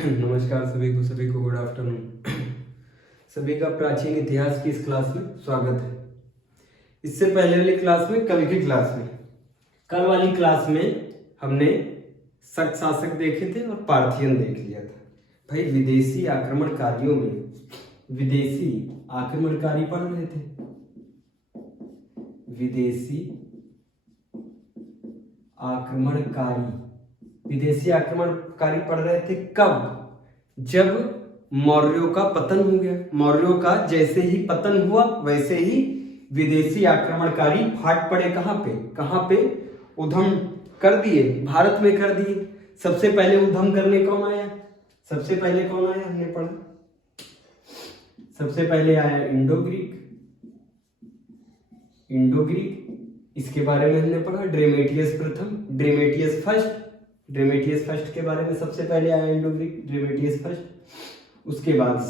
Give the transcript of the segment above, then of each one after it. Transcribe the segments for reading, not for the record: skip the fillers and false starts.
नमस्कार सभी को गुड आफ्टरनून। सभी का प्राचीन इतिहास की इस क्लास में स्वागत है। इससे पहले वाली क्लास में, कल वाली क्लास में हमने शक शासक देखे थे और पार्थियन देख लिया था। भाई विदेशी आक्रमणकारियों में विदेशी आक्रमणकारी पढ़ रहे थे। विदेशी आक्रमणकारी पढ़ रहे थे कब? जब मौर्यों का पतन हो गया। मौर्यों का जैसे ही पतन हुआ वैसे ही विदेशी आक्रमणकारी फाट पड़े। कहां पे? उद्यम कर दिए, भारत में कर दिए। सबसे पहले उद्यम करने कौन आया? हमने पढ़ा, सबसे पहले आया इंडो ग्रीक। इसके बारे में हमने पढ़ा। ड्रेमेटियस प्रथम, ड्रेमेटियस फर्स्ट के बारे में सबसे पहले आया इंडो ग्रीक, ड्रेमेटियस फर्स्ट। उसके बाद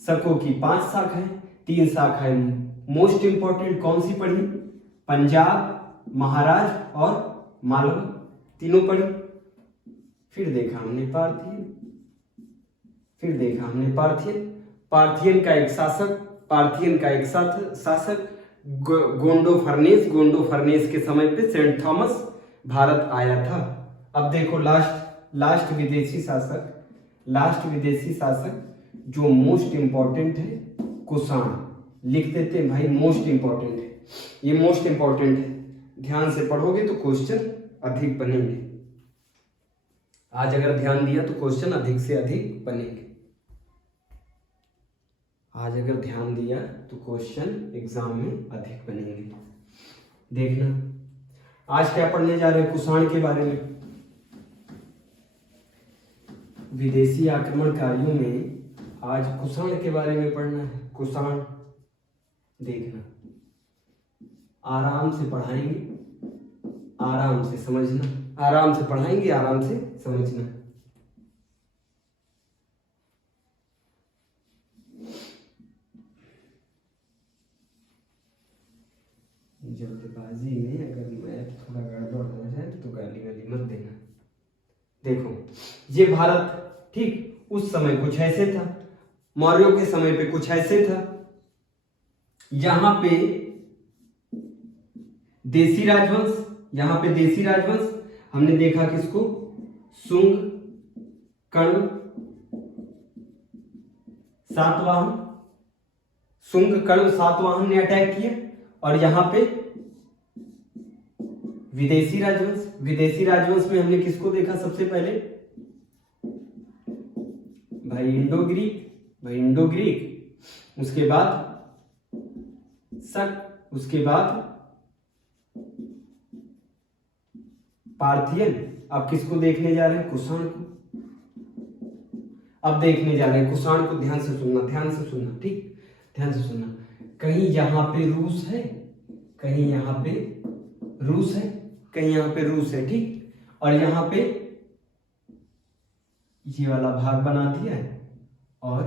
शकों की 5 शाखाएं, 3 शाखाएं मोस्ट इंपॉर्टेंट कौन सी पढ़ी? पंजाब, महाराष्ट्र और मालवा, तीनों पढ़ी। फिर देखा हमने पार्थियन का एक शासक गोंडो फर्नेस के समय पे सेंट थॉमस भारत आया था। अब देखो लास्ट विदेशी शासक जो मोस्ट इंपॉर्टेंट है, कुषाण। लिख देते हैं भाई, मोस्ट इंपॉर्टेंट है, ये मोस्ट इंपॉर्टेंट है। ध्यान से पढ़ोगे तो क्वेश्चन अधिक बनेंगे। आज अगर ध्यान दिया तो क्वेश्चन अधिक से अधिक बनेंगे। एग्जाम में अधिक बनेंगे। देखना आज क्या पढ़ने जा रहे हैं, कुषाण के बारे में। विदेशी आक्रमणकारियों में आज कुषाण के बारे में पढ़ना है। कुषाण देखना, आराम से पढ़ाएंगे, आराम से समझना, आराम से पढ़ाएंगे, आराम से समझना। जल्दबाजी में अगर मैथ थोड़ा गड़बड़ हो जाए तो गाली मत देना। देखो ये भारत, ठीक उस समय कुछ ऐसे था, मौर्यों के समय पे कुछ ऐसे था। यहां पे देसी राजवंश हमने देखा किसको? शुंग, कर्ण, सातवाहन ने अटैक किया। और यहां पे विदेशी राजवंश में हमने किसको देखा सबसे पहले? भाई इंडो ग्रीक। उसके बाद शक, उसके बाद पार्थियन। अब किसको देखने जा रहे हैं? कुषाण को। अब देखने जा रहे हैं कुषाण को। ध्यान से सुनना, ठीक, ध्यान से सुनना। कहीं यहाँ पे रूस है, कहीं यहाँ पे रूस है, ठीक। और यहाँ पे ये वाला भाग बना दिया है और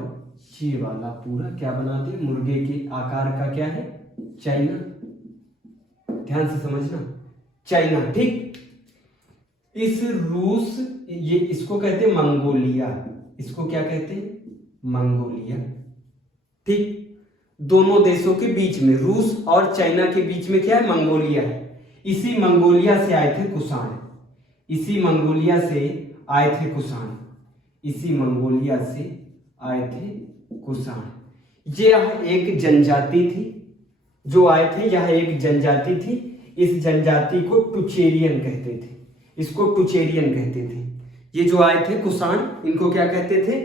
ये वाला पूरा क्या बना दिया? मुर्गे के आकार का क्या है? चाइना। ध्यान से समझना, चाइना, ठीक। इस रूस, ये इसको कहते हैं मंगोलिया। इसको क्या कहते हैं? मंगोलिया, ठीक। दोनों देशों के बीच में, रूस और चाइना के बीच में क्या है? मंगोलिया है। इसी मंगोलिया से आए थे कुषाण। ये एक जनजाति थी जो आए थे। यह एक जनजाति थी। इस जनजाति को टुचेरियन कहते थे। ये जो आए थे कुषाण, इनको क्या कहते थे?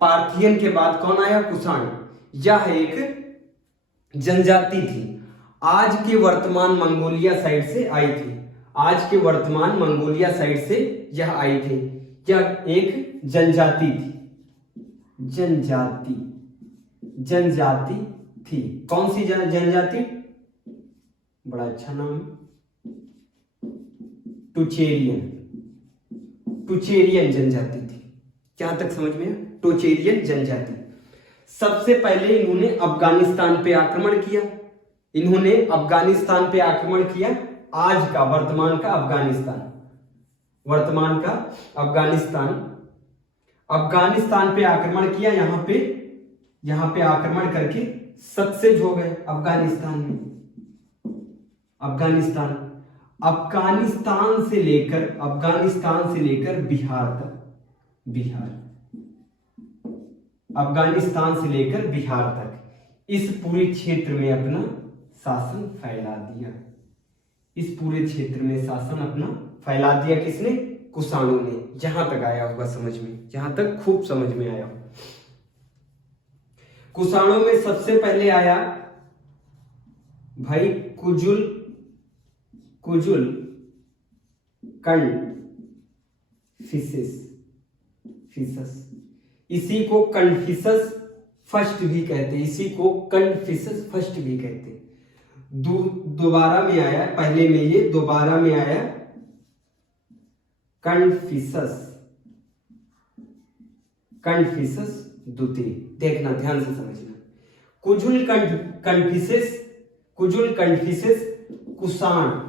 पार्थियन के बाद कौन आया? कुषाण। यह एक जनजाति थी, आज के वर्तमान मंगोलिया साइड से आई थी। यह आई थी। यह एक जनजाति थी। कौन सी जनजाति? बड़ा अच्छा नाम, टुचेरियन जनजाति थी। क्या तक समझ में? टुचेरियन जनजाति। सबसे पहले इन्होंने अफगानिस्तान पे आक्रमण किया। आज का वर्तमान का अफगानिस्तान। अफगानिस्तान पे आक्रमण किया, यहां पे आक्रमण करके सक्सेस हो गए अफगानिस्तान में। अफगानिस्तान से लेकर बिहार तक, अफगानिस्तान से लेकर बिहार तक इस पूरे क्षेत्र में अपना शासन फैला दिया। इस पूरे क्षेत्र में शासन अपना फैला दिया किसने? कुषाणों ने। जहां तक आया होगा समझ में, जहां तक खूब समझ में आया हो। कुषाणों में सबसे पहले आया भाई कुजुल कन्फिशस। इसी को कन्फिशस फर्स्ट भी कहते हैं, दोबारा में आया, पहले में ये, दोबारा में आया कन्फिशस द्वितीय। देखना, ध्यान से समझना। कुजुल कन्फिशस कुषाणों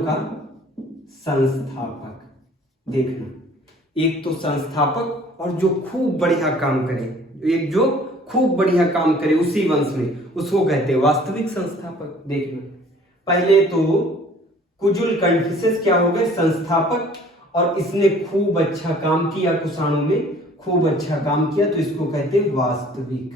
का संस्थापक। देखना, एक तो संस्थापक और जो खूब बढ़िया काम करे, उसी वंश में, उसको कहते हैं वास्तविक संस्थापक। देखना, पहले तो कुजुल कन्फिशस क्या हो गए? संस्थापक, और इसने खूब अच्छा काम किया, कुषाणों में खूब अच्छा काम किया, तो इसको कहते हैं वास्तविक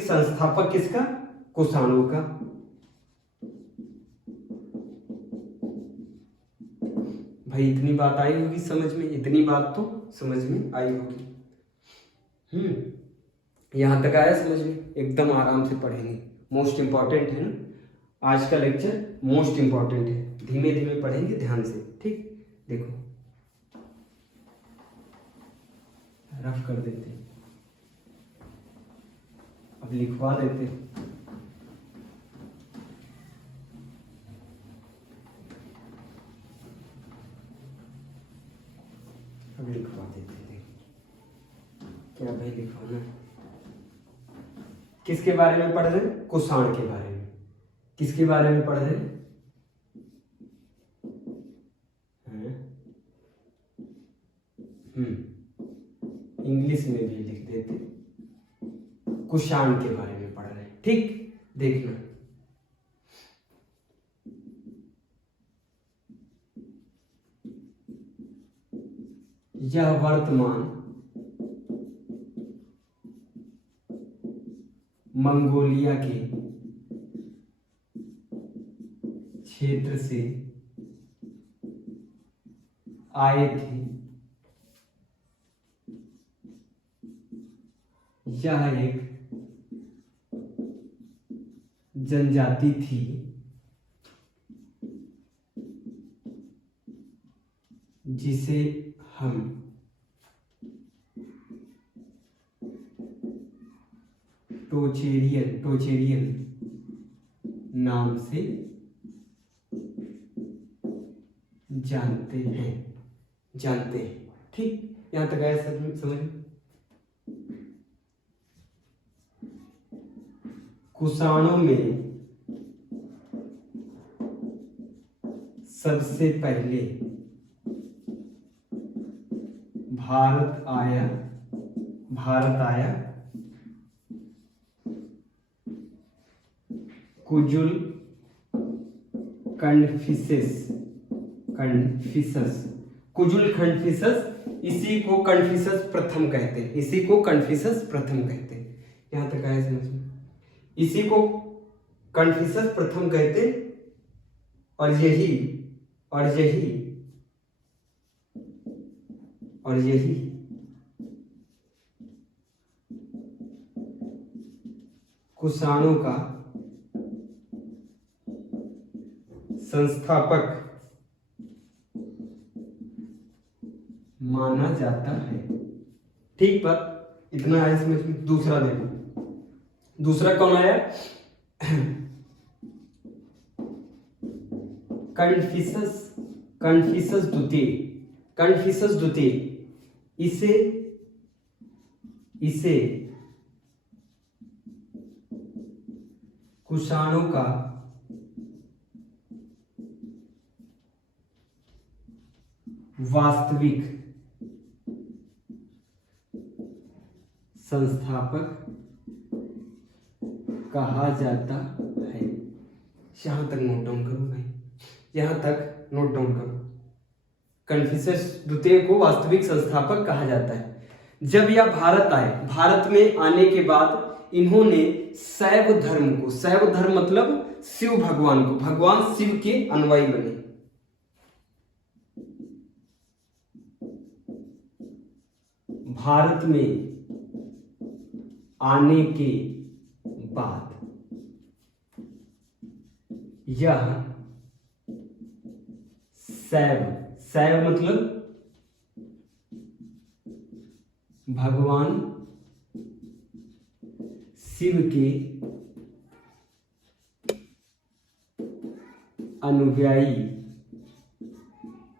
संस्थापक किसका? कुषाणों का। भाई इतनी बात आई होगी समझ में, इतनी बात तो समझ में आई होगी। यहां तक आया समझ में? एकदम आराम से पढ़ेंगे, मोस्ट इंपॉर्टेंट है ना आज का लेक्चर, मोस्ट इंपॉर्टेंट है। धीमे धीमे पढ़ेंगे, ध्यान से, ठीक। देखो, रफ कर देते, अब लिखवा देते। अब लिखवा देते थे, क्या भाई लिखवाना है? किसके बारे में पढ़ रहे? कुषाण के बारे में। किसके बारे में पढ़ रहे? इंग्लिश में भी लिख देते, कुषाण के बारे में पढ़ रहे, ठीक। देखना, यह वर्तमान मंगोलिया के क्षेत्र से आए थे। यह एक जनजाति थी जिसे हम टोचेरियन नाम से जानते हैं, ठीक। यहां तक आया समझ? कुषाणों में सबसे पहले भारत आया कुजुल कन्फिशस, इसी को कन्फिशस प्रथम कहते हैं, यहां तक आया समझ में? इसी को कन्फिशस प्रथम कहते, और यही कुषाणों का संस्थापक माना जाता है, ठीक। पर इतना है समझ में? दूसरा देखो, दूसरा कौन आया? कन्फिशस द्वितीय। इसे इसे कुषाणों का वास्तविक संस्थापक कहा जाता है। यहां तक नोट डाउन करो भाई, यहां तक नोट डाउन करो। कन्फ्यूशियस द्वितीय को वास्तविक संस्थापक कहा जाता है। जब यह भारत आए, भारत में आने के बाद इन्होंने शैव धर्म को, शैव धर्म मतलब शिव भगवान को, भगवान शिव के अनुयायी बने। भारत में आने के बाद यह शैव, शैव मतलब भगवान शिव के अनुयायी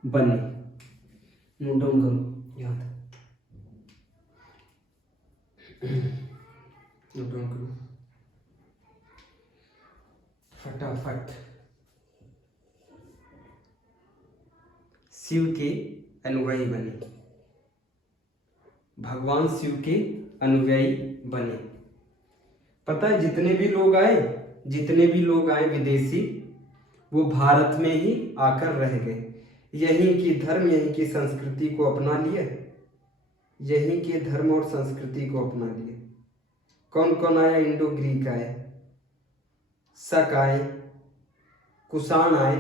बने। नोट डाउन करो, याद नोट डाउन करो फटाफट। शिव के अनुयायी बने, भगवान शिव के अनुयायी बने। पता है जितने भी लोग आए विदेशी, वो भारत में ही आकर रह गए, यहीं की धर्म, यहीं की संस्कृति को अपना लिए, यहीं के धर्म और संस्कृति को अपना लिए। कौन कौन आया? इंडो ग्रीक आए, शक आए, कुषाण आए।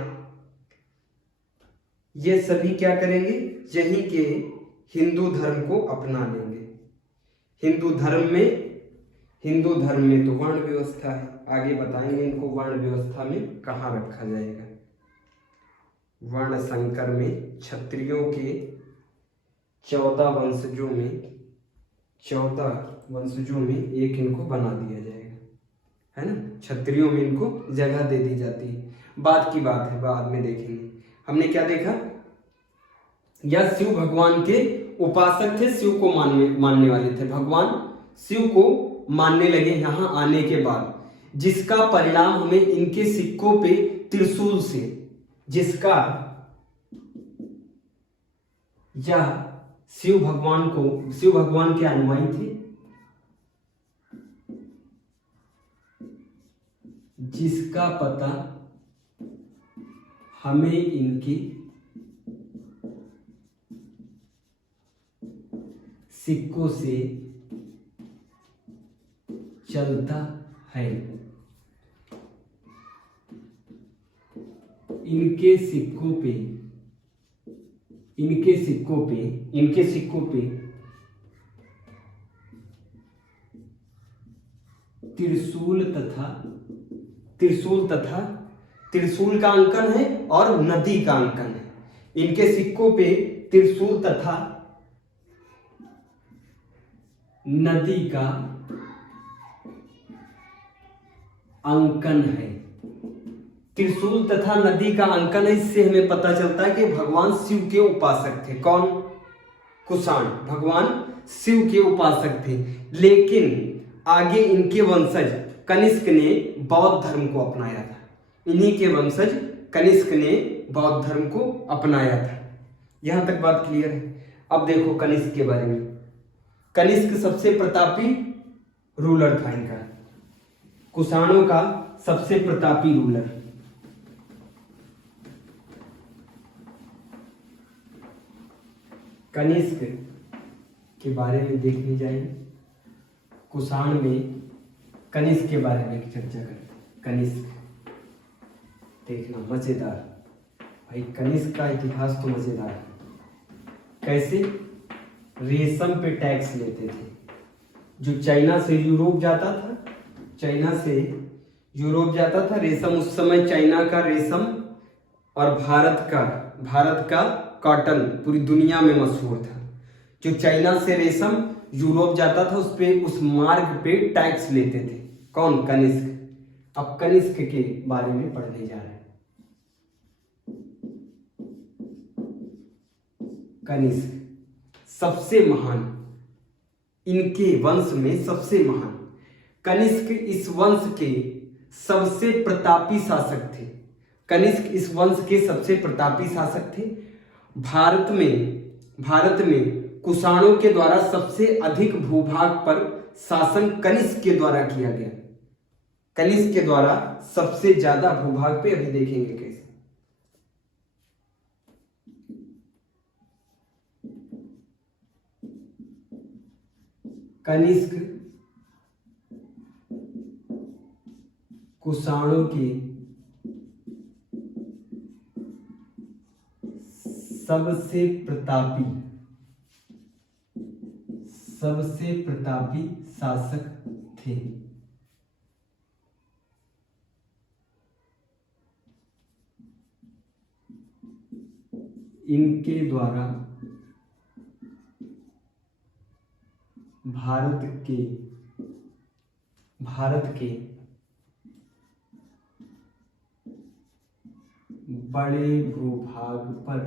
ये सभी क्या करेंगे? यहीं के हिंदू धर्म को अपना लेंगे। हिंदू धर्म में तो वर्ण व्यवस्था है, आगे बताएंगे इनको वर्ण व्यवस्था में कहाँ रखा जाएगा। वर्ण संकर में क्षत्रियों के 14 वंशजों में एक इनको बना दिया जाएगा, है ना। क्षत्रियों में इनको जगह दे दी जाती है। बाद की बात है, बाद में देखेंगे। हमने क्या देखा? यह शिव भगवान के उपासक थे, शिव को मानने वाले थे। भगवान शिव को मानने लगे यहाँ आने के बाद, जिसका परिणाम हमें इनके सिक्कों पे त्रिशूल से, जिसका यह शिव भगवान के अनुयायी थे, जिसका पता हमें इनके सिक्कों से चलता है। इनके सिक्कों पे त्रिशूल का अंकन है और नदी का अंकन है। इनके सिक्कों पे त्रिशूल तथा नदी का अंकन है। त्रिशूल तथा नदी का अंकन है, इससे हमें पता चलता है कि भगवान शिव के उपासक थे। कौन? कुषाण भगवान शिव के उपासक थे। लेकिन आगे इनके वंशज कनिष्क ने बौद्ध धर्म को अपनाया था। इन्हीं के वंशज कनिष्क ने बौद्ध धर्म को अपनाया था। यहां तक बात क्लियर है। अब देखो कनिष्क के बारे में। कनिष्क सबसे प्रतापी रूलर था इनका, कुषाणों का सबसे प्रतापी रूलर। कनिष्क के बारे में देखने जाएंगे। कुषाण में कनिष्क के बारे में चर्चा करते। कनिष्क देखना मजेदार भाई, कनिष्क का इतिहास तो मजेदार है। कैसे? रेशम पे टैक्स लेते थे। जो चाइना से यूरोप जाता था, रेशम उस समय चाइना का रेशम और भारत का कॉटन पूरी दुनिया में मशहूर था। जो चाइना से रेशम यूरोप जाता था, उस मार्ग पे टैक्स लेते थे। कौन? कनिष्क। अब कनिष्क के बारे में पढ़ने जा रहे हैं। कनिष्क सबसे महान इनके वंश में सबसे महान। कनिष्क इस वंश के सबसे प्रतापी शासक थे। कनिष्क इस वंश के सबसे प्रतापी शासक थे। भारत में कुषाणों के द्वारा सबसे अधिक भूभाग पर शासन कनिष्क के द्वारा किया गया। कनिष्क के द्वारा सबसे ज्यादा भूभाग पे अभी देखेंगे कैसे। कनिष्क कुषाणों के सबसे प्रतापी शासक थे। इनके द्वारा भारत के बड़े भूभाग पर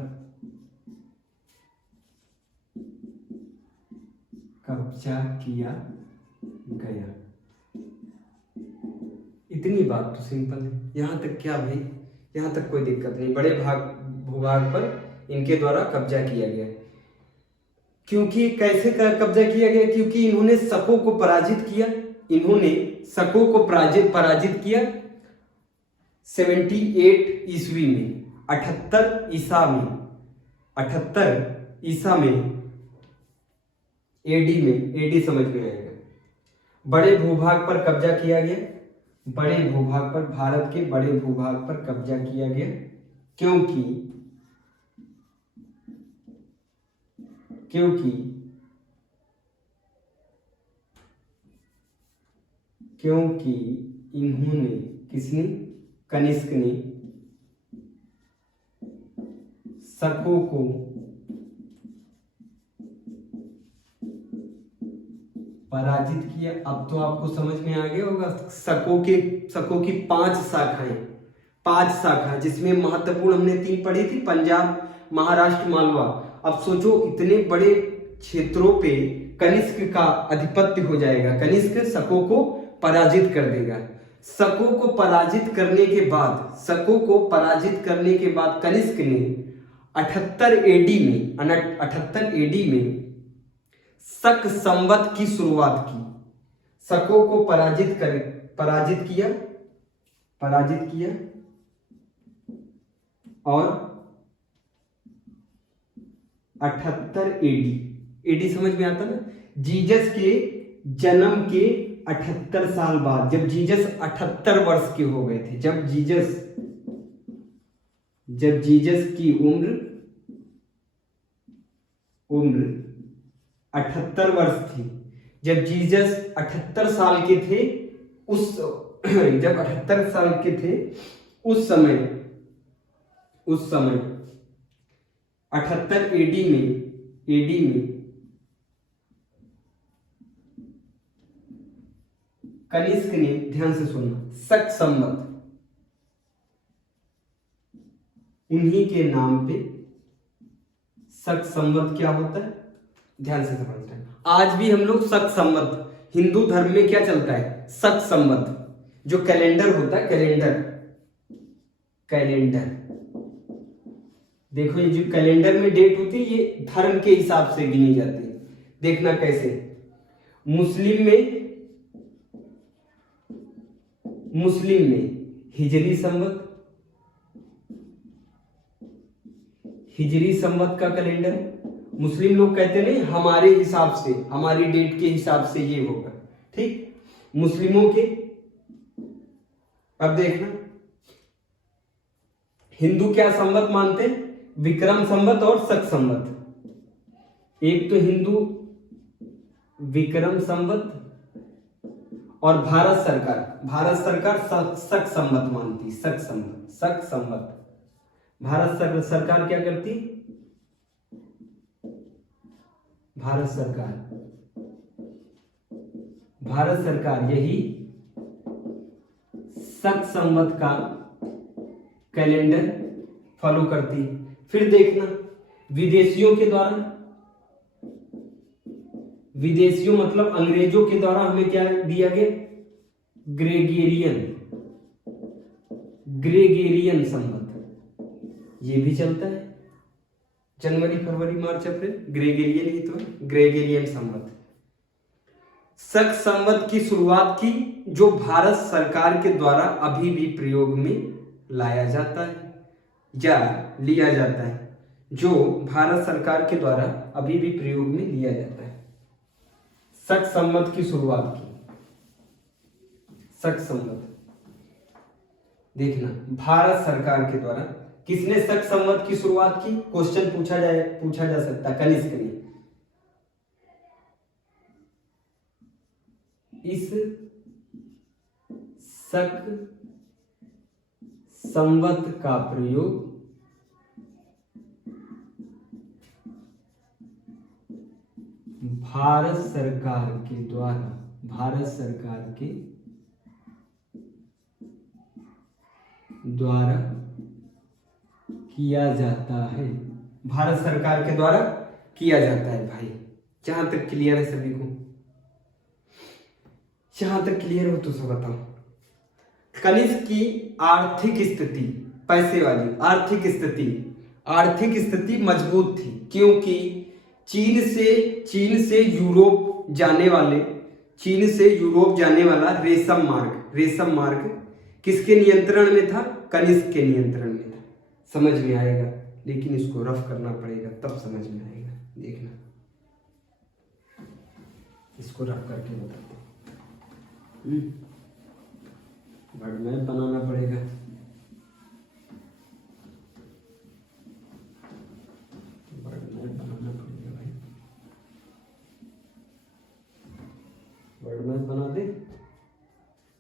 कब्जा किया गया। इतनी बात तो सिंपल है। यहां तक क्या भाई, यहां तक कोई दिक्कत नहीं। बड़े भूभाग पर इनके द्वारा कब्जा किया गया। क्योंकि कैसे कब्जा किया गया? क्योंकि इन्होंने शकों को पराजित किया। इन्होंने शकों को पराजित किया 78 ईस्वी में, 78 ईसा में एडी में, एडी समझ में आएगा। बड़े भूभाग पर कब्जा किया गया। बड़े भूभाग पर, भारत के बड़े भूभाग पर कब्जा किया गया क्योंकि इन्होंने, किसने? कनिष्क ने शकों को पराजित किया। अब तो आपको समझ में आ गया होगा। शकों की 5 शाखाएं, जिसमें महत्वपूर्ण हमने 3 पढ़ी थी, पंजाब, महाराष्ट्र, मालवा। अब सोचो इतने बड़े क्षेत्रों पे कनिष्क का अधिपत्य हो जाएगा। कनिष्क शकों को पराजित कर देगा। शकों को पराजित करने के बाद कनिष्क ने 78 एडी में शक संवत की शुरुआत की। शकों को पराजित किया और 78 एडी समझ में आता ना? जीसस के जन्म के 78 साल बाद, जब जीसस 78 वर्ष के हो गए थे, जब जीसस की उम्र 78 वर्ष थी, जब जीसस 78 साल के थे, उस समय 78 एडी में कनिष्क ने, ध्यान से सुनना, शक संवत, उन्हीं के नाम पे शक संवत क्या होता है, ध्यान से समझना है। आज भी हम लोग शक संवत, हिंदू धर्म में क्या चलता है? शक संवत, जो कैलेंडर होता है, कैलेंडर देखो, ये जो कैलेंडर में डेट होती है, ये धर्म के हिसाब से गिनी जाती है। देखना कैसे। मुस्लिम में हिजरी संवत का कैलेंडर। मुस्लिम लोग कहते नहीं, हमारे हिसाब से, हमारी डेट के हिसाब से ये होगा, ठीक। मुस्लिमों के, अब देखना, हिंदू क्या संवत मानते हैं? विक्रम संवत और शक संवत। एक तो हिंदू विक्रम संवत और भारत सरकार शक संवत मानती। शक संवत भारत सरकार क्या करती? भारत सरकार यही शक संवत का कैलेंडर फॉलो करती। फिर देखना, विदेशियों के द्वारा विदेशियों मतलब अंग्रेजों के द्वारा हमें क्या दिया गया? ग्रेगेरियन, ग्रेगेरियन संवत, ये भी चलता है। जनवरी फरवरी मार्च अप्रैल, ग्रेगेरियन ही तो है, ग्रेगेरियन संवत। शक संवत की शुरुआत की जो भारत सरकार के द्वारा अभी भी प्रयोग में लाया जाता है या लिया जाता है, जो भारत सरकार के द्वारा अभी भी प्रयोग में लिया जाता है। शक संवत की शुरुआत की, शक संवत देखना, भारत सरकार के द्वारा किसने शक संवत की शुरुआत की? क्वेश्चन पूछा जा सकता है कनिष्क ने। इस शक संवत का प्रयोग भारत सरकार के द्वारा किया जाता है। भारत सरकार के द्वारा किया जाता है भाई। जहां तक क्लियर है सभी को? जहां तक क्लियर हो तो सब बताओ। कनिष्क की आर्थिक स्थिति, पैसे वाली आर्थिक स्थिति मजबूत थी, क्योंकि चीन से यूरोप जाने वाला रेशम मार्ग किसके नियंत्रण में था? कनिष्क के नियंत्रण में था। समझ में आएगा, लेकिन इसको रफ करना पड़ेगा तब समझ में आएगा। देखना, इसको रफ करके बताते हैं। वर्ड मैप बनाना पड़ेगा। वर्ड मैप बना दे।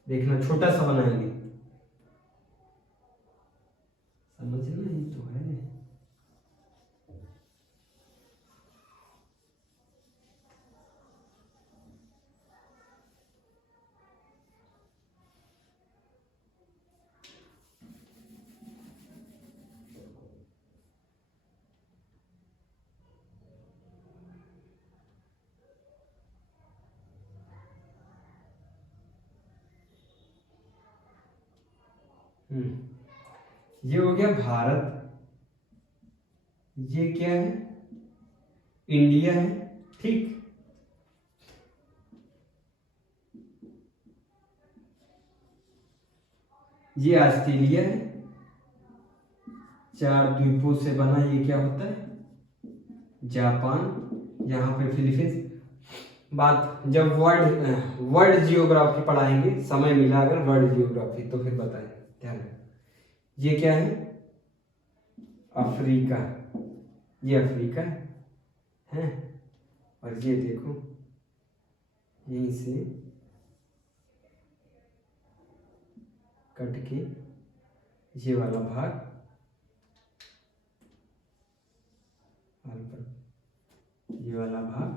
देखना, छोटा सा बनाएंगे, समझना ही तो है। ये हो गया भारत, ये क्या है? इंडिया है, ठीक। ये ऑस्ट्रेलिया है, 4 द्वीपों से बना। ये क्या होता है? जापान, यहाँ पे फिलीपींस। बात जब वर्ल्ड जियोग्राफी पढ़ाएंगे, समय मिला अगर वर्ल्ड जियोग्राफी, तो फिर बताएं, ध्यान। ये क्या है? अफ्रीका, ये अफ्रीका है। और ये देखो, यहीं से कट के ये वाला भाग ये वाला भाग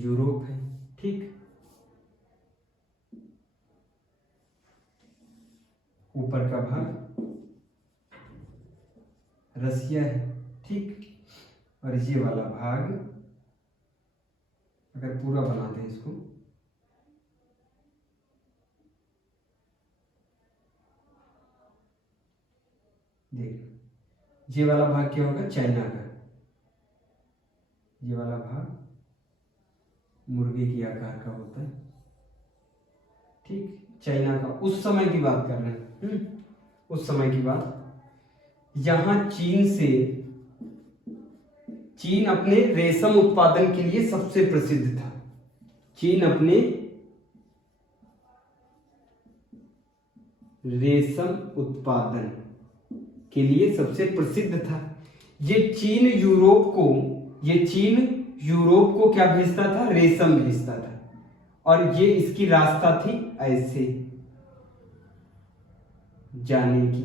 यूरोप है, ठीक। ऊपर का भाग रसिया है, ठीक। और ये वाला भाग अगर पूरा बना दें इसको, देख, ये वाला भाग क्या होगा? चाइना का। ये वाला भाग मुर्गे की आकार का होता है, ठीक। चाइना का उस समय की बात कर रहे हैं, उस समय की बात। यहां चीन अपने रेशम उत्पादन के लिए सबसे प्रसिद्ध था। चीन अपने रेशम उत्पादन के लिए सबसे प्रसिद्ध था। ये चीन यूरोप को क्या भेजता था? रेशम भेजता था। और ये इसकी रास्ता थी ऐसे जाने की।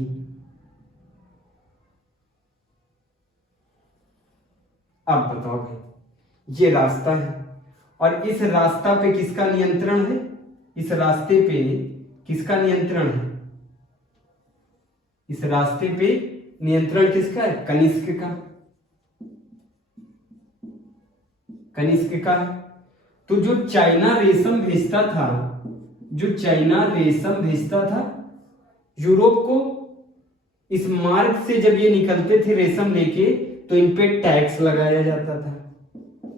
अब बताओ भाई, ये रास्ता है और इस रास्ता पे किसका नियंत्रण है? इस रास्ते पे किसका नियंत्रण है? इस रास्ते पे नियंत्रण किसका है? कनिष्क का। कनिष्क का है। तो जो चाइना रेशम भेजता था, जो चाइना रेशम भेजता था यूरोप को, इस मार्ग से जब ये निकलते थे रेशम लेके, तो इन पे टैक्स लगाया जाता था,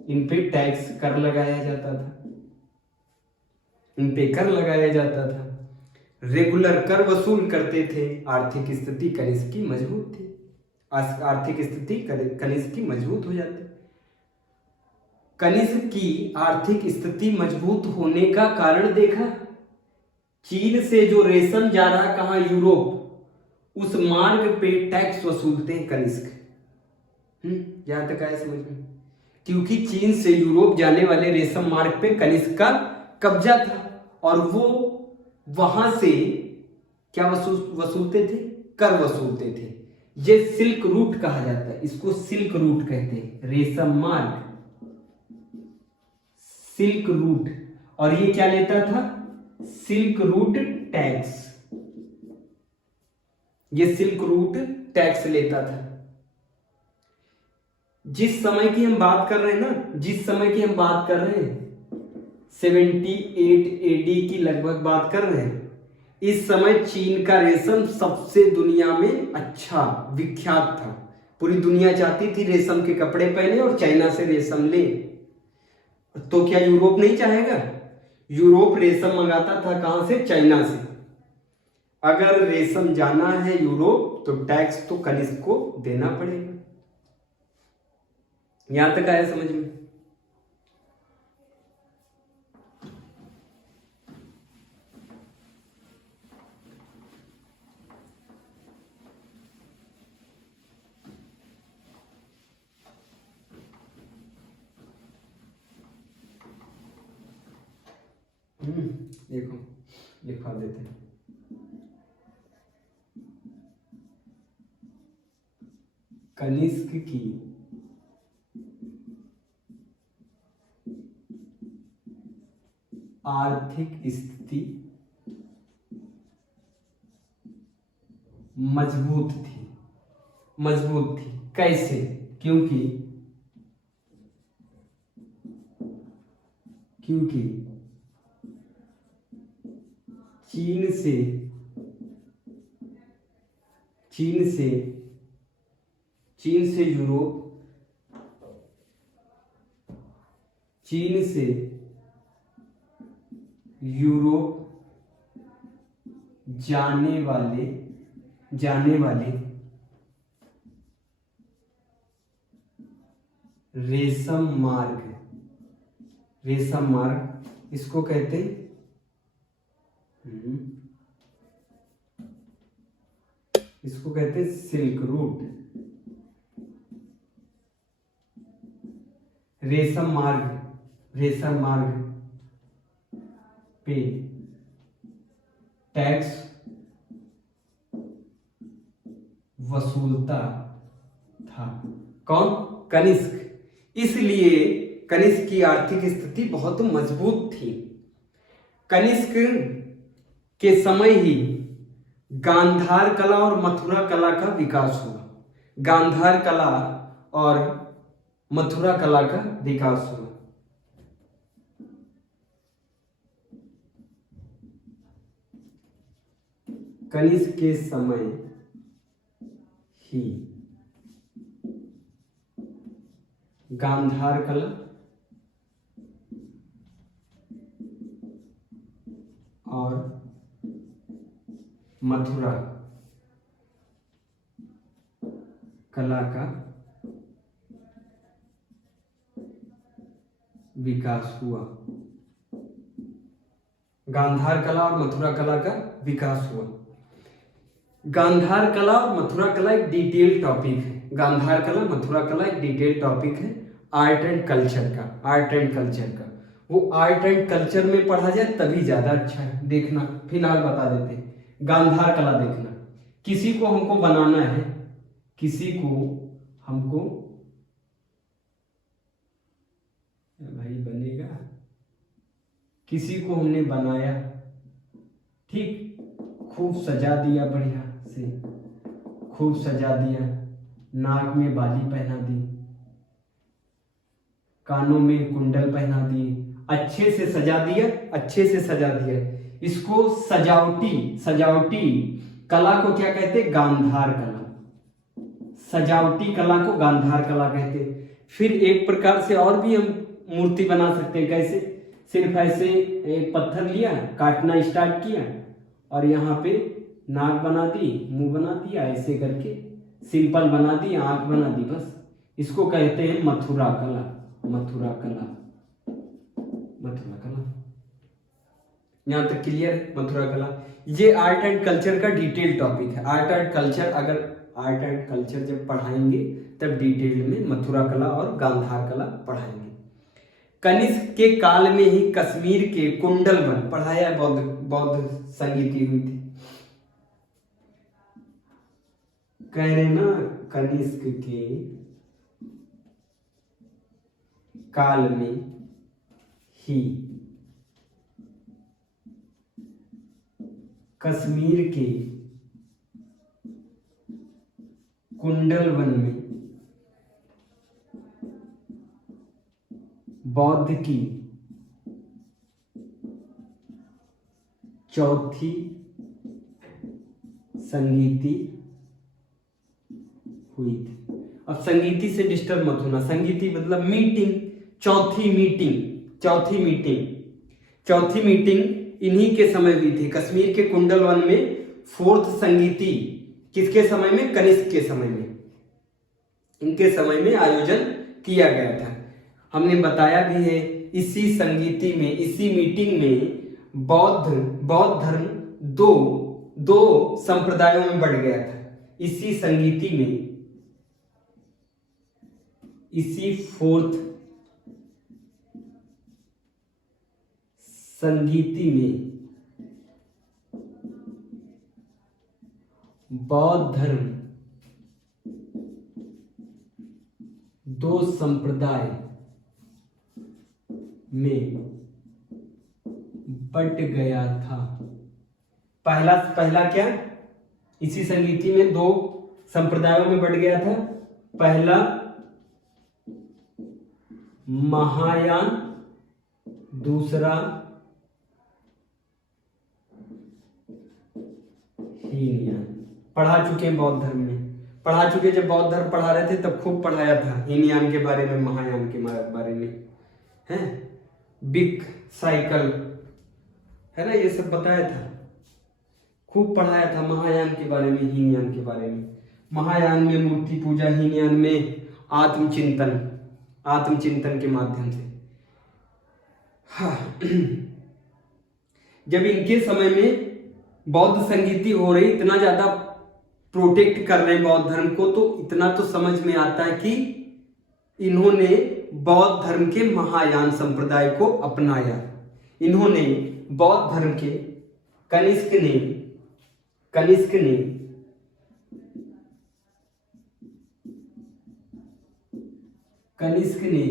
इन पे टैक्स कर लगाया जाता था, इन पे कर लगाया जाता था। रेगुलर कर वसूल करते थे। आर्थिक स्थिति कनिष्क की मजबूत थी, आर्थिक स्थिति कनिष्क की मजबूत हो जाती। कनिष्क की आर्थिक स्थिति मजबूत होने का कारण देखा, चीन से जो रेशम जा रहा कहाँ, यूरोप, उस मार्ग पे टैक्स वसूलते हैं कनिष्क। यहां तक आया समझ में? क्योंकि चीन से यूरोप जाने वाले रेशम मार्ग पे कनिष्क का कब्जा था और वो वहां से क्या वसूलते थे, कर वसूलते थे। ये सिल्क रूट कहा जाता है, इसको सिल्क रूट कहते हैं, रेशम मार्ग, सिल्क रूट। और ये क्या लेता था, सिल्क रूट टैक्स, ये सिल्क रूट टैक्स लेता था। जिस समय की हम बात कर रहे हैं ना, जिस समय की हम बात कर रहे हैं 78 AD की लगभग बात कर रहे हैं, इस समय चीन का रेशम सबसे दुनिया में अच्छा विख्यात था। पूरी दुनिया चाहती थी रेशम के कपड़े पहने और चाइना से रेशम ले। तो क्या यूरोप नहीं चाहेगा? यूरोप रेशम मंगाता था कहां से, चाइना से। अगर रेशम जाना है यूरोप तो टैक्स तो कनिष्क को देना पड़ेगा। यहां तक आया समझ में? देखो लिखा देते हैं। कनिष्क की आर्थिक स्थिति मजबूत थी, मजबूत थी। कैसे? क्योंकि चीन से यूरोप, चीन से यूरोप जाने वाले रेशम मार्ग इसको कहते हैं सिल्क रूट। रेशम मार्ग पे टैक्स वसूलता था कौन? कनिष्क। इसलिए कनिष्क की आर्थिक स्थिति बहुत मजबूत थी। कनिष्क के समय ही गांधार कला और मथुरा कला का विकास हुआ। गांधार कला और मथुरा कला का विकास हुआ। कनिष्क के समय ही गांधार कला और मथुरा कला का विकास हुआ। गांधार कला और मथुरा कला का विकास हुआ। गांधार कला और मथुरा कला एक डिटेल टॉपिक है। गांधार कला, मथुरा कला एक डिटेल टॉपिक है आर्ट एंड कल्चर का। वो आर्ट एंड कल्चर में पढ़ा जाए तभी ज्यादा अच्छा है। देखना, फिलहाल बता देते हैं। गांधार कला देखना, किसी को हमको बनाना है, भाई बनेगा, किसी को हमने बनाया, ठीक, खूब सजा दिया, बढ़िया से खूब सजा दिया, नाक में बाली पहना दी, कानों में कुंडल पहना दिए, अच्छे से सजा दिया, अच्छे से सजा दिया। इसको सजावटी कला को क्या कहते? गांधार कला। सजावटी कला को गांधार कला कहते हैं। फिर एक प्रकार से और भी हम मूर्ति बना सकते हैं। कैसे? सिर्फ ऐसे एक पत्थर लिया, काटना स्टार्ट किया और यहाँ पे नाक बना दी, मुंह बना दिया, ऐसे करके सिंपल बना दी, आंख बना दी, बस। इसको कहते हैं मथुरा कला। मथुरा कला, मथुरा कला। यहां तक क्लियर है? मथुरा कला ये आर्ट एंड कल्चर का डिटेल टॉपिक है। आर्ट एंड कल्चर, अगर आर्ट एंड कल्चर जब पढ़ाएंगे तब डिटेल में मथुरा कला और गांधार कला पढ़ाएंगे। कनिष्क के काल में ही कश्मीर के कुंडलवन पढ़ाया, बौद्ध संगीति हुई थी। कह रहे ना, कनिष्क के काल में ही कश्मीर के कुंडलवन में बौद्ध की चौथी संगीति हुई थी। अब संगीति से डिस्टर्ब मत होना। संगीति मतलब मीटिंग, चौथी मीटिंग इन्हीं के समय हुई थी। कश्मीर के कुंडलवन में फोर्थ संगीति किसके समय में? कनिष्क के समय में। इनके समय में आयोजन किया गया था। हमने बताया भी है, इसी संगीति में, इसी मीटिंग में बौद्ध धर्म दो संप्रदायों में बढ़ गया था। इसी संगीति में, इसी फोर्थ संगीति में बौद्ध धर्म दो संप्रदाय में बट गया था। पहला क्या? इसी संगीति में दो संप्रदायों में बट गया था। पहला महायान, दूसरा हीनयान। पढ़ा चुके हैं बौद्ध धर्म में, पढ़ा चुके। जब बौद्ध धर्म पढ़ा रहे थे तब खूब पढ़ाया था हीनयान के बारे में, महायान के बारे में, है बिग साइकिल, है ना, ये सब बताया था, खूब पढ़ाया था महायान के बारे में, हीनयान के बारे में। महायान में मूर्ति पूजा, हीनयान में आत्मचिंतन के माध्यम से। हाँ। जब इनके समय में बौद्ध संगीति हो रही, इतना ज्यादा प्रोटेक्ट कर रहे हैं बौद्ध धर्म को, तो इतना तो समझ में आता है कि इन्होंने बौद्ध धर्म के महायान संप्रदाय को अपनाया। इन्होंने बौद्ध धर्म के कनिष्क ने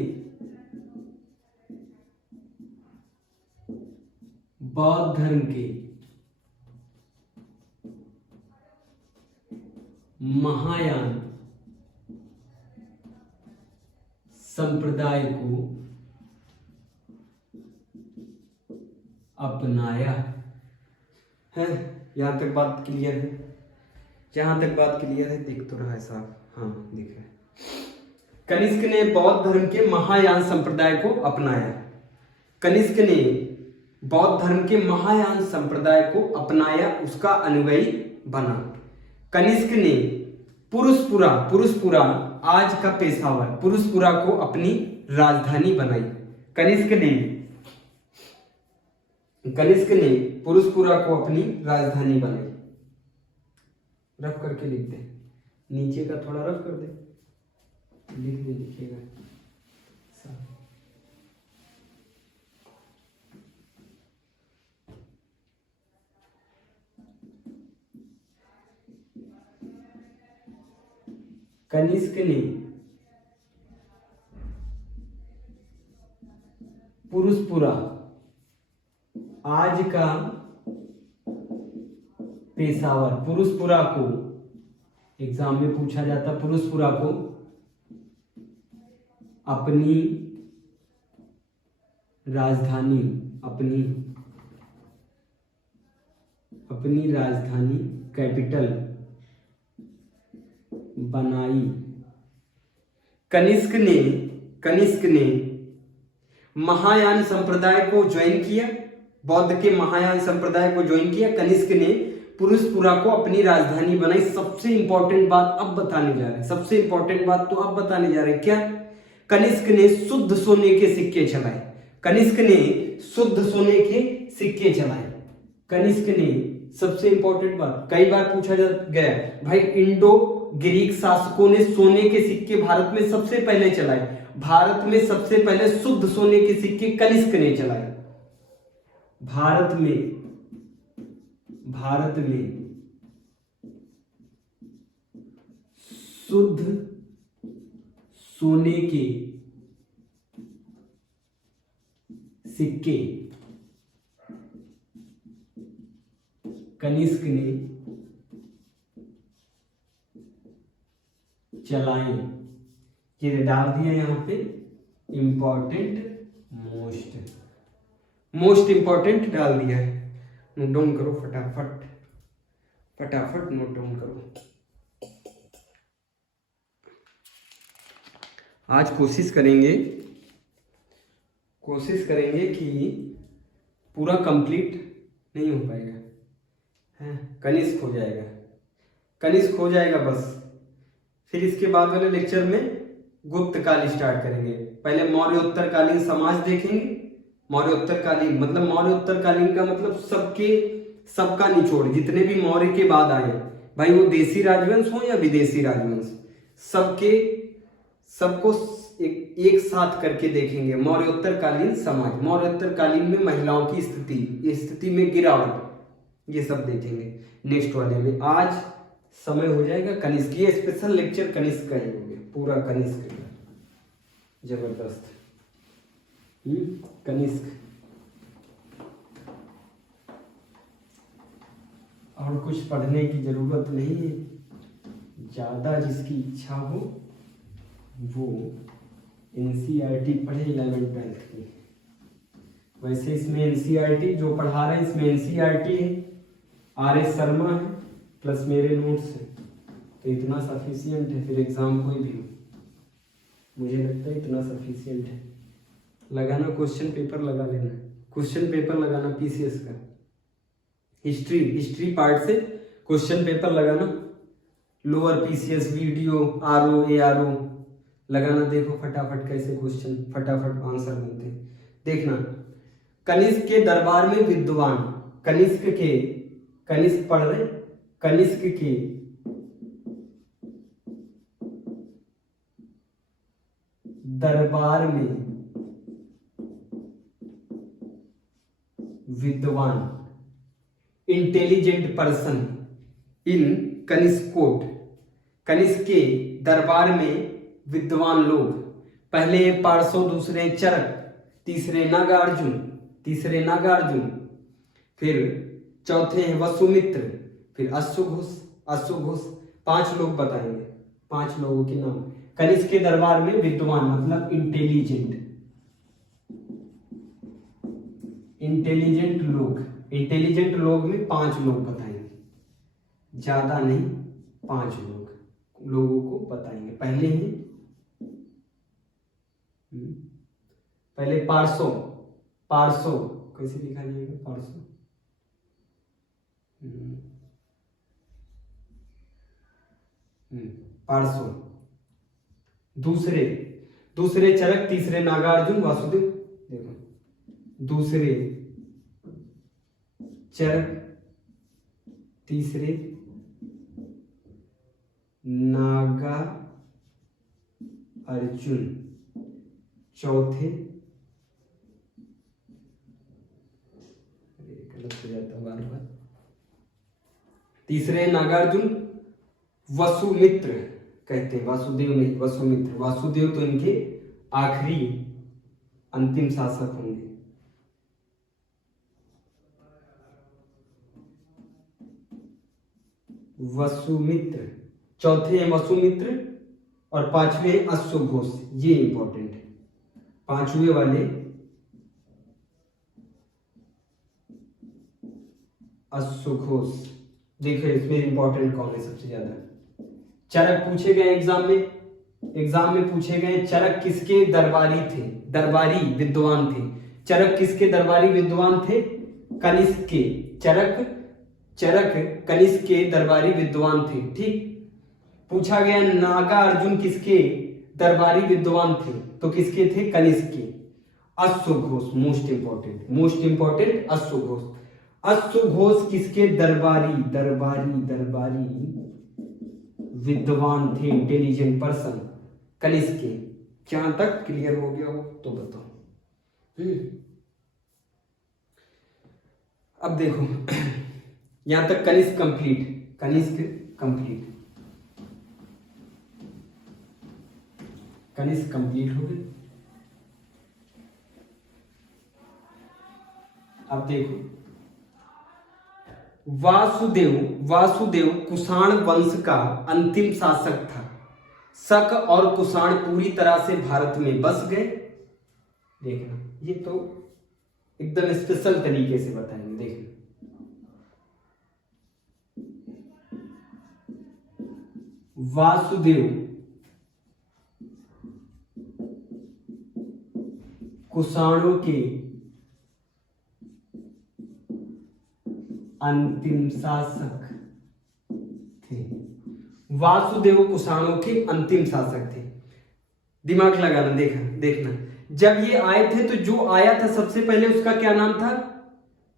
बौद्ध धर्म के महायान संप्रदाय को अपनाया है। यहां तक बात क्लियर है? जहां तक बात क्लियर है, दिख तो रहा है साहब? हाँ, दिख रहा है। कनिष्क ने बौद्ध धर्म के महायान संप्रदाय को अपनाया। कनिष्क ने बौद्ध धर्म के महायान संप्रदाय को अपनाया, उसका अनुयायी बना। कनिष्क ने पुरुषपुरा आज का पेशावर, पुरुषपुरा को अपनी राजधानी बनाई। कनिष्क ने पुरुषपुरा को अपनी राजधानी बनाई। रफ करके लिख दे, नीचे का थोड़ा रफ कर दे, लिख दे, लिखिएगा। कनिष्क ने पुरुषपुरा आज का पेशावर, पुरुषपुरा को एग्जाम में पूछा जाता, पुरुषपुरा को अपनी राजधानी अपनी राजधानी कैपिटल बनाई। कनिष्क ने महायान संप्रदाय को ज्वाइन किया, बौद्ध के महायान संप्रदाय को ज्वाइन किया। कनिष्क ने पुरुषपुरा को अपनी राजधानी बनाई। सबसे इंपॉर्टेंट बात अब बताने जा रहे हैं, सबसे इंपॉर्टेंट बात तो अब बताने जा रहे हैं। क्या? कनिष्क ने शुद्ध सोने के सिक्के चलाए। कनिष्क ने शुद्ध सोने के सिक्के चलाए। कनिष्क ने, सबसे इंपॉर्टेंट बात, कई बार पूछा गया भाई, इंडो ग्रीक शासकों ने सोने के सिक्के भारत में सबसे पहले चलाए। भारत में सबसे पहले शुद्ध सोने के सिक्के कनिष्क ने चलाए। भारत में शुद्ध सोने के सिक्के कनिष्क ने चलाए। ये डाल दिया यहां पे इंपॉर्टेंट, मोस्ट इंपॉर्टेंट डाल दिया है। नोट डाउन करो फटाफट नोट डाउन करो। आज कोशिश करेंगे कि पूरा कंप्लीट नहीं हो पाएगा, है कनिष्क हो जाएगा बस। फिर इसके बाद वाले लेक्चर में गुप्त काल स्टार्ट करेंगे। पहले मौर्योत्तरकालीन समाज देखेंगे। मौर्योत्तरकालीन का मतलब सबका निचोड़, जितने भी मौर्य के बाद आए, भाई वो देसी राजवंश हो या विदेशी राजवंश, सबको एक साथ करके देखेंगे। मौर्योत्तरकालीन समाज, मौर्योत्तरकालीन में महिलाओं की स्थिति में गिरावट, ये सब देखेंगे नेक्स्ट वाले में। आज समय हो जाएगा कनिष्क, ये स्पेशल लेक्चर कनिष्क का ही हो गया, पूरा कनिष्क का, जबरदस्त। कनिष्क और कुछ पढ़ने की जरूरत नहीं है, ज्यादा जिसकी इच्छा हो वो एनसीईआरटी पढ़े 11th-12th की। वैसे इसमें एनसीईआरटी जो पढ़ा रहे हैं, इसमें एनसीईआरटी है, आर.एस. शर्मा है, प्लस मेरे नोट्स हैं, तो इतना सफिशियंट है। फिर एग्जाम कोई भी हो, मुझे लगता है इतना सफिशियंट है। लगाना क्वेश्चन पेपर लगा लेना, क्वेश्चन पेपर लगाना पीसीएस का, हिस्ट्री पार्ट से क्वेश्चन पेपर लगाना, lower PCS, video, RO, ARO लगाना। देखो फटाफट कैसे क्वेश्चन, फटाफट आंसर बनते हैं। देखना, कनिष्क के दरबार में विद्वान, कनिष्क पढ़ रहे, कनिष्क के दरबार में विद्वान, इंटेलिजेंट पर्सन इन कनिष्कोट, कनिष्क के दरबार में विद्वान लोग, पहले पार्सो, दूसरे चरक, तीसरे नागार्जुन, फिर चौथे हैं वसुमित्र, फिर अश्वघोष। 5 लोग बताएंगे, 5 लोगों के नाम। कनिष्क के दरबार में विद्वान मतलब इंटेलिजेंट लोग में 5 लोग बताएंगे, ज्यादा नहीं, 5 लोगों को बताएंगे। पहले पार्सो कैसे लिखा जाएगा? पार्सो। दूसरे चरक, तीसरे नागार्जुन, वासुदेव। देखो, दूसरे चरक, तीसरे नागा अर्जुन, चौथे गलत हो जाता बार बार, तीसरे नागार्जुन, वसुमित्र कहते हैं, वासुदेव नहीं, वसुमित्र। वासुदेव तो इनके आखिरी अंतिम शासक होंगे। वसुमित्र, चौथे हैं वसुमित्र और 5वें अश्वघोष। ये इंपॉर्टेंट है, 5वें वाले अश्वघोष। देखो इसमें इंपॉर्टेंट कौन है सबसे ज्यादा? चरक पूछे गए एग्जाम में पूछे गए चरक किसके दरबारी थे? दरबारी विद्वान थे। चरक किसके दरबारी विद्वान थे? कनिष्क के। चरक कनिष्क के दरबारी विद्वान थे। ठीक। पूछा गया नागा अर्जुन किसके दरबारी विद्वान थे? तो किसके थे? कनिष्क के। अश्वघोष मोस्ट इंपॉर्टेंट अश्वघोष। अश्वघोष किसके दरबारी विद्वान थे? इंटेलिजेंट पर्सन कनिष्क के। क्या तक क्लियर हो गया हो तो बताओ। अब देखो यहां तक कनिष्क कंप्लीट हो गई। अब देखो वासुदेव कुषाण वंश का अंतिम शासक था। शक और कुषाण पूरी तरह से भारत में बस गए। देखना ये तो एकदम स्पेशल तरीके से बताएंगे। देखना वासुदेव कुषाणों के अंतिम शासक थे। वासुदेव कुषाणों के अंतिम शासक थे। दिमाग लगाना। देखना जब ये आए थे तो जो आया था सबसे पहले उसका क्या नाम था?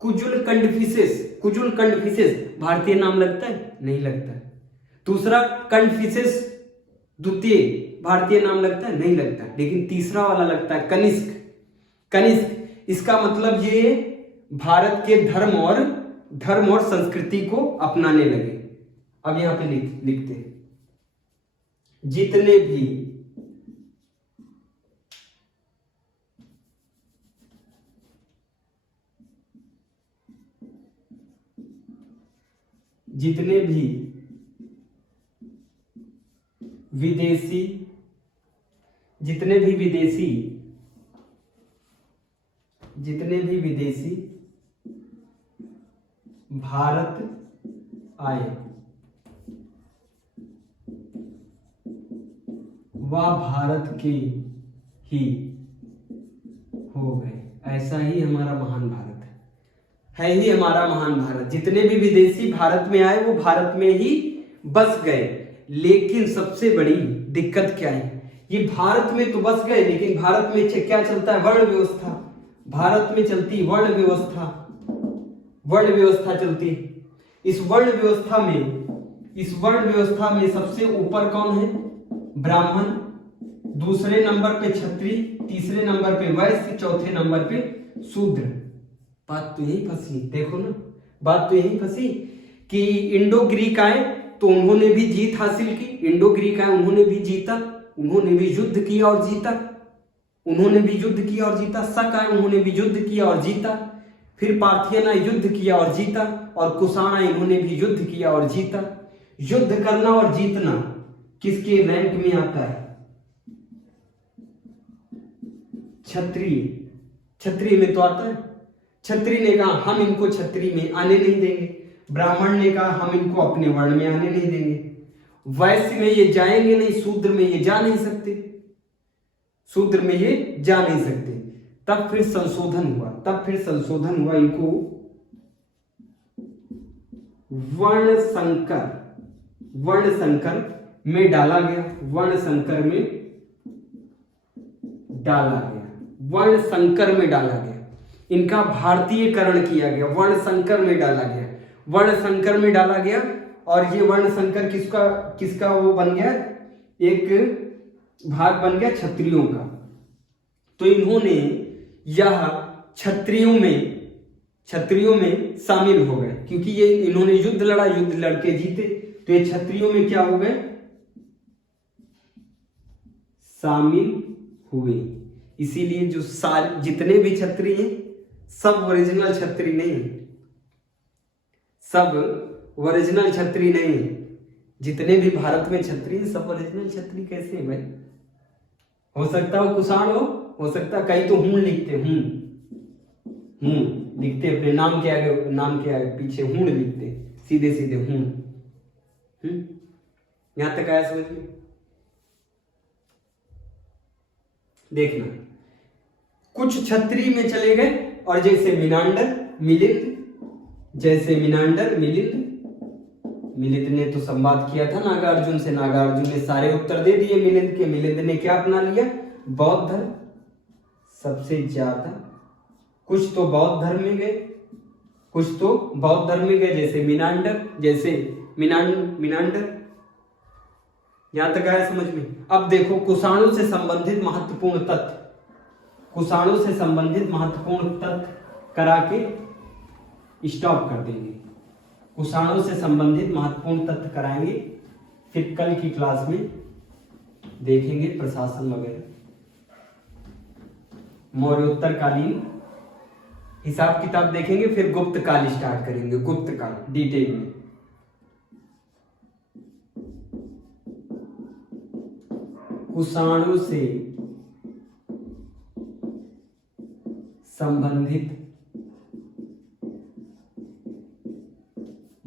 कुजुल कंडफिसेस। भारतीय नाम लगता है? नहीं लगता है। दूसरा कंडफिसेस द्वितीय भारतीय नाम लगता है? नहीं लगता। लेकिन तीसरा वाला लगता है कनिष्क। इसका मतलब ये भारत के धर्म और संस्कृति को अपनाने लगे। अब यहां पे लिखते हैं जितने भी विदेशी भारत आए वह भारत के ही हो गए। ऐसा ही हमारा महान भारत है ही हमारा महान भारत। जितने भी विदेशी भारत में आए वो भारत में ही बस गए। लेकिन सबसे बड़ी दिक्कत क्या है? ये भारत में तो बस गए लेकिन भारत में क्या चलता है? वर्ण व्यवस्था। भारत में चलती वर्ण व्यवस्था चलती। इस वर्ण व्यवस्था में सबसे ऊपर कौन है? ब्राह्मण, दूसरे नंबर पे क्षत्रिय, तीसरे नंबर पे वैश्य, चौथे नंबर पे शूद्र। बात तो यही फंसी। देखो ना, बात तो यही फंसी कि इंडो ग्रीक आए तो उन्होंने भी जीत हासिल की। इंडो ग्रीक आए, उन्होंने भी जीता, उन्होंने भी युद्ध किया और जीता। शक आए, उन्होंने भी युद्ध किया और जीता। फिर पार्थियन आए, युद्ध किया और जीता। और कुषाण आए, इन्होंने भी युद्ध किया और जीता। युद्ध करना और जीतना किसके रैंक में आता है? क्षत्रिय में तो आता है। क्षत्रिय ने कहा हम इनको क्षत्रिय में आने नहीं देंगे। ब्राह्मण ने कहा हम इनको अपने वर्ण में आने नहीं देंगे। वैश्य में ये जाएंगे नहीं, शूद्र में ये जा नहीं सकते। तब फिर संशोधन हुआ। इनको वर्ण संकर में डाला गया। वर्ण संकर में डाला गया। इनका भारतीयकरण किया गया। वर्ण संकर में डाला गया। और ये वर्ण संकर किसका वो बन गया? एक भाग बन गया क्षत्रियों का। तो इन्होंने यह क्षत्रियों में शामिल हो गए क्योंकि ये इन्होंने युद्ध लड़के जीते। तो ये क्षत्रियों में क्या हो गए? शामिल हुए। इसीलिए जो जितने भी क्षत्रिय हैं सब ओरिजिनल क्षत्रिय नहीं है। जितने भी भारत में क्षत्रिय सब ओरिजिनल क्षत्रिय कैसे हैं भाई? हो सकता हो कुषाण हो सकता कई तो हूं लिखते हूं लिखते अपने नाम के आगे, नाम के आगे पीछे हूण लिखते, सीधे सीधे हूण। यहां तक आया समझ में? देखना, कुछ क्षत्रिय में चले गए और जैसे मीनांडर मिलिंद, जैसे मीनांडर मिलिंद, मिलिंद ने तो संवाद किया था नागार्जुन से, नागार्जुन ने सारे उत्तर दे दिए मिलिंद के, मिलिंद ने क्या अपना लिया? बौद्ध धर्म सबसे ज्यादा। कुछ तो बौद्ध धर्म में गए, कुछ तो बौद्ध धर्म में गए, जैसे मीनांडर, जैसे मीनांडर। यहां तक आया समझ में? अब देखो कुषाणों से संबंधित महत्वपूर्ण तथ्य, कुषाणों से संबंधित महत्वपूर्ण तथ्य करा के स्टॉप कर देंगे। कुषाणों से संबंधित महत्वपूर्ण तथ्य कराएंगे, फिर कल की क्लास में देखेंगे प्रशासन वगैरह, मौर्योत्तरकालीन हिसाब किताब देखेंगे, फिर गुप्त काल स्टार्ट करेंगे, गुप्त काल डिटेल में। कुषाणों से संबंधित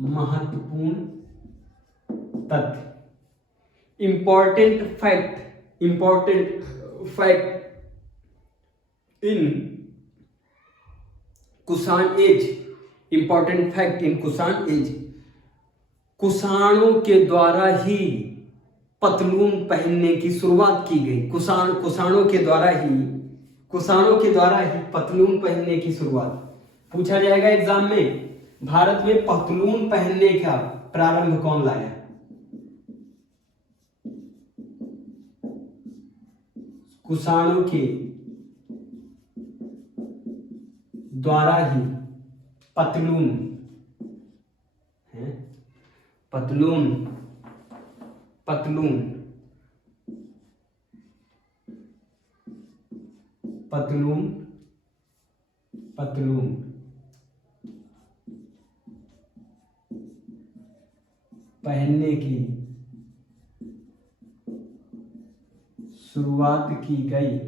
महत्वपूर्ण तथ्य, important fact in Kushan age, important fact in Kushan age. कुषाणों के द्वारा ही पतलून पहनने की शुरुआत की गई। कुषाणों के द्वारा ही पतलून पहनने की शुरुआत। पूछा जाएगा एग्जाम में, भारत में पतलून पहनने का प्रारंभ कौन लाया? कुषाणों के द्वारा ही पतलून है, पतलून पतलून पतलून पतलून पहनने की शुरुआत की गई।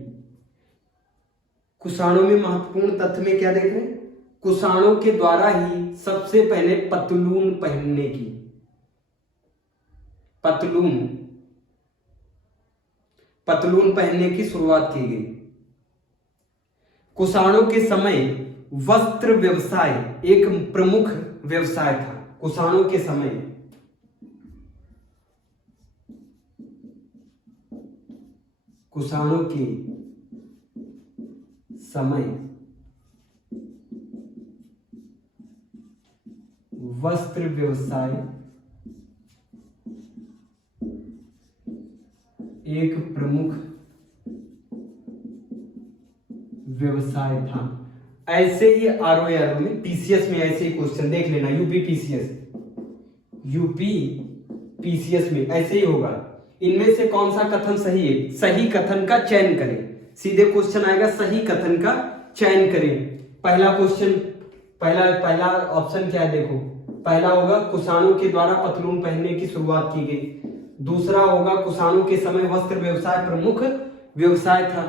कुषाणों में महत्वपूर्ण तथ्य में क्या देख रहे हैं? कुषाणों के द्वारा ही सबसे पहले पतलून पहनने की, पतलून पहनने की शुरुआत की गई। कुषाणों के समय वस्त्र व्यवसाय एक प्रमुख व्यवसाय था। कुषाणों के समय वस्त्र व्यवसाय एक प्रमुख व्यवसाय था। ऐसे ही आरओआर में, पीसीएस में ऐसे ही क्वेश्चन देख लेना, यूपी पीसीएस में ऐसे ही होगा। इनमें से कौन सा कथन सही है? सही कथन का चयन करें। सीधे क्वेश्चन आएगा, सही कथन का चयन करें। पहला क्वेश्चन, पहला ऑप्शन क्या है? देखो, पहला होगा कुषाणों के द्वारा पतलून पहनने की शुरुआत की गई। दूसरा होगा कुषाणों के समय वस्त्र व्यवसाय प्रमुख व्यवसाय था।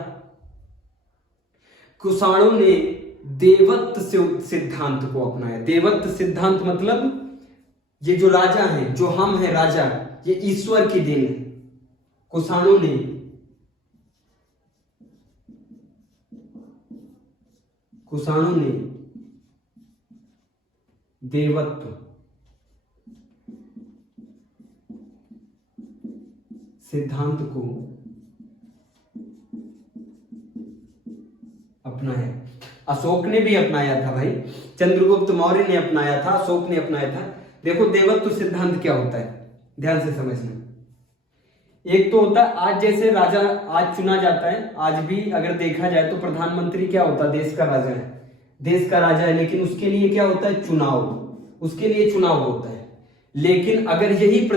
कुषाणों ने देवत्व सिद्धांत को अपनाया। देवत्व सिद्धांत मतलब ये जो राजा हैं, जो हम हैं राजा, ये ईश्वर की देन है। कुषाणों ने देवत्व सिद्धांत को अपनाया। अशोक ने भी अपनाया था भाई, चंद्रगुप्त मौर्य ने अपनाया था, अशोक ने अपनाया था। देखो देवत्व सिद्धांत क्या होता है, ध्यान से समझना। एक तो होता है, आज जैसे राजा आज चुना जाता है, आज भी अगर देखा जाए तो प्रधानमंत्री क्या होता है? देश का राजा है, देश का राजा है, लेकिन उसके लिए क्या होता है? चुनाव, उसके लिए चुनाव होता है। लेकिन अगर यही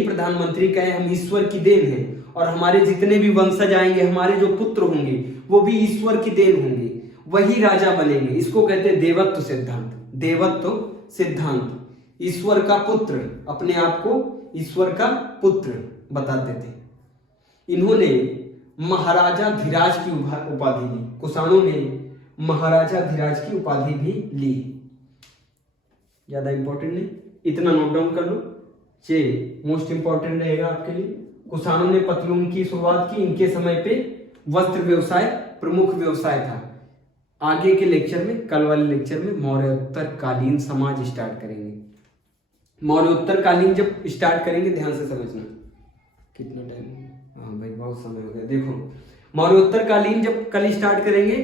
प्रधानमंत्री कहे हम ईश्वर की देन है और हमारे जितने भी वंशज आएंगे, हमारे जो पुत्र होंगे वो भी ईश्वर की देन होंगे, वही राजा बनेंगे, इसको कहते हैं देवत्व सिद्धांत। देवत्व सिद्धांत, ईश्वर का पुत्र, अपने आप को ईश्वर का पुत्र बताते थे। इन्होंने महाराजा धीराज की उपाधि दी। कुषाणों ने महाराजा धीराज की उपाधि भी ली। ज्यादा इंपॉर्टेंट नहीं, इतना नोट डाउन कर लो, ये मोस्ट इंपॉर्टेंट रहेगा आपके लिए। कुषाणों ने पतलून की शुरुआत की, इनके समय पे वस्त्र व्यवसाय प्रमुख व्यवसाय था। आगे के लेक्चर में, कल वाले लेक्चर में मौर्योत्तर कालीन समाज स्टार्ट करेंगे। मौर्योत्तर कालीन जब स्टार्ट करेंगे, ध्यान से समझना, कितना टाइम, हाँ भाई बहुत समय हो गया। देखो मौर्योत्तर कालीन जब कल स्टार्ट करेंगे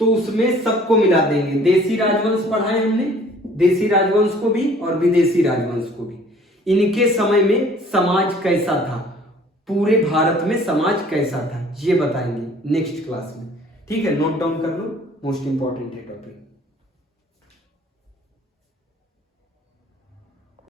तो उसमें सबको मिला देंगे। देसी राजवंश पढ़ा है हमने, देसी राजवंश को भी और विदेशी राजवंश को भी। इनके समय में समाज कैसा था, पूरे भारत में समाज कैसा था, ये बताएंगे नेक्स्ट क्लास में। ठीक है, नोट डाउन कर लो, मोस्ट इंपॉर्टेंट है टॉपिक।